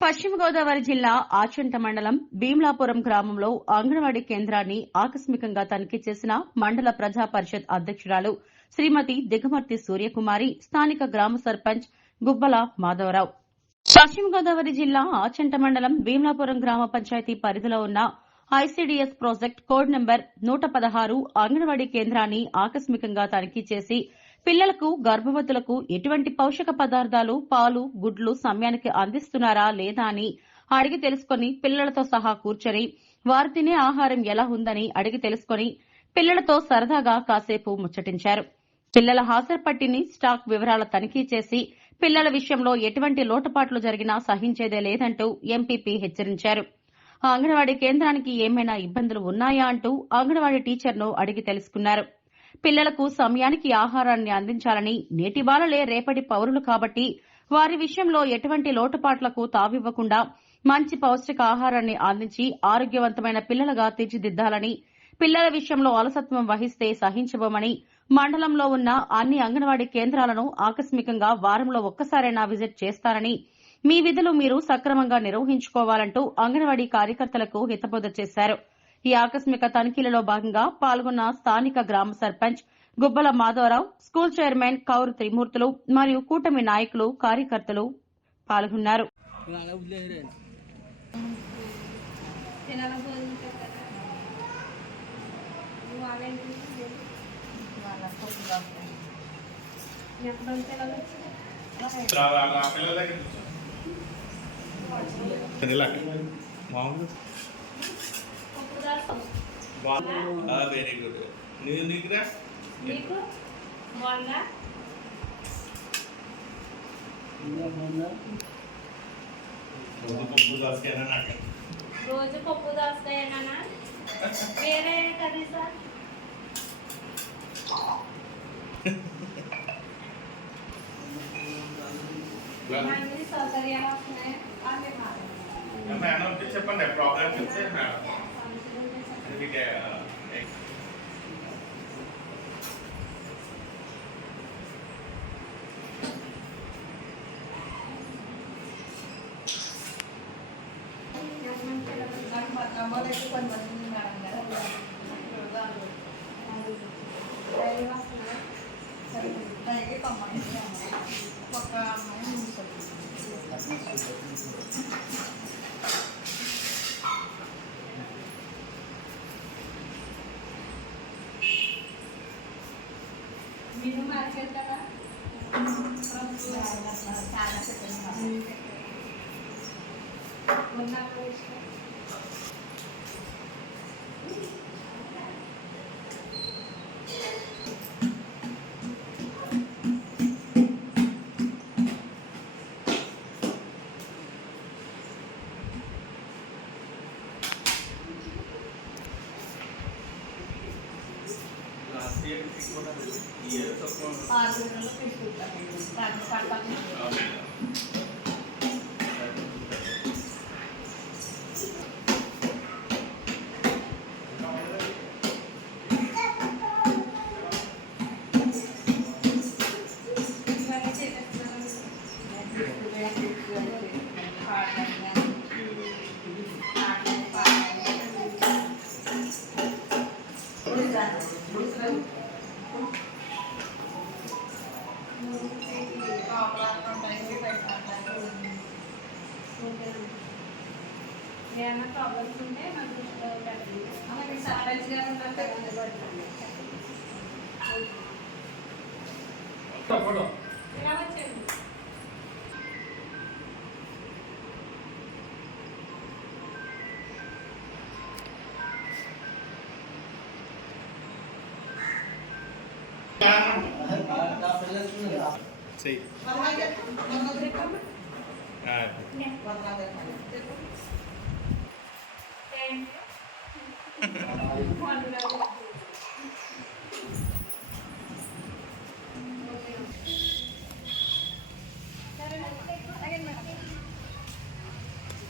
పశ్చిమ గోదావరి జిల్లా ఆచంట మండలం భీమ్లాపురం గ్రామంలో అంగన్వాడీ కేంద్రాన్ని ఆకస్మికంగా తనిఖీ చేసిన మండల ప్రజా పరిషత్ అధ్యకురాలు శ్రీమతి దిగమర్తి సూర్యకుమారి, స్థానిక గ్రామ సర్పంచ్ గుబ్బల మాధవరావు. పశ్చిమ గోదావరి జిల్లా ఆచంట మండలం భీమ్లాపురం గ్రామ పంచాయతీ పరిధిలో ఉన్న ICDS project code number 116 anganwadi కేంద్రాన్ని ఆకస్మికంగా తనిఖీ చేసి పిల్లలకు, గర్భవతులకు ఎటువంటి పోషక పదార్థాలు, పాలు, గుడ్లు సమయానికి అందిస్తున్నారా లేదా అని అడిగి తెలుసుకుని పిల్లలతో సహా కూర్చొని వారు తినే ఆహారం ఎలా ఉందని అడిగి తెలుసుకుని పిల్లలతో సరదాగా కాసేపు ముచ్చటించారు. పిల్లల హాజరు పట్టిని, స్టాక్ వివరాల తనిఖీ చేసి పిల్లల విషయంలో ఎటువంటి లోటుపాట్లు జరిగినా సహించేదే లేదంటూ ఎంపీపీ హెచ్చరించారు. అంగన్వాడీ కేంద్రానికి ఏమైనా ఇబ్బందులు ఉన్నాయా అంటూ అంగన్వాడీ టీచర్ను అడిగి తెలుసుకున్నారు. పిల్లలకు సమయానికి ఆహారాన్ని అందించాలని, నేటి బాలలే రేపటి పౌరులు కాబట్టి వారి విషయంలో ఎటువంటి లోటుపాట్లకు తావివ్వకుండా మంచి పౌష్టిక ఆహారాన్ని అందించి ఆరోగ్యవంతమైన పిల్లలుగా తీర్చిదిద్దాలని, పిల్లల విషయంలో అలసత్వం వహిస్తే సహించబోమని, మండలంలో ఉన్న అన్ని అంగన్వాడీ కేంద్రాలను ఆకస్మికంగా వారంలో ఒక్కసారైనా విజిట్ చేస్తారని, మీ విధులు మీరు సక్రమంగా నిర్వహించుకోవాలంటూ అంగన్వాడీ కార్యకర్తలకు హితబోధ చేశారు. ఈ ఆకస్మిక తనిఖీలలో భాగంగా పాల్గొన్న స్థానిక గ్రామ సర్పంచ్ గుబ్బల మాధవరావు, స్కూల్ చైర్మన్ కౌరు త్రిమూర్తులు మరియు కూటమి నాయకులు, కార్యకర్తలు పాల్గొన్నారు. Very good. నీకురా నీకు బాగుందా? పప్పు దోసకాయనా? నాకు రోజు పప్పు దోసకాయనా? వేరే కర్రీ సార్? అన్ని సౌకర్యాలు వస్తున్నాయి. చెప్పండి ప్రాబ్లం చెప్తే మీరు మార్కెట్ కదా ఏమైనా ప్రాబ్లమ్స్ ఉంటే నాకు పెట్టండి. అలాగే సర్పంచ్ గారు ఉన్నారు కదా, ఇలా వచ్చేయండి. చెయ్యి.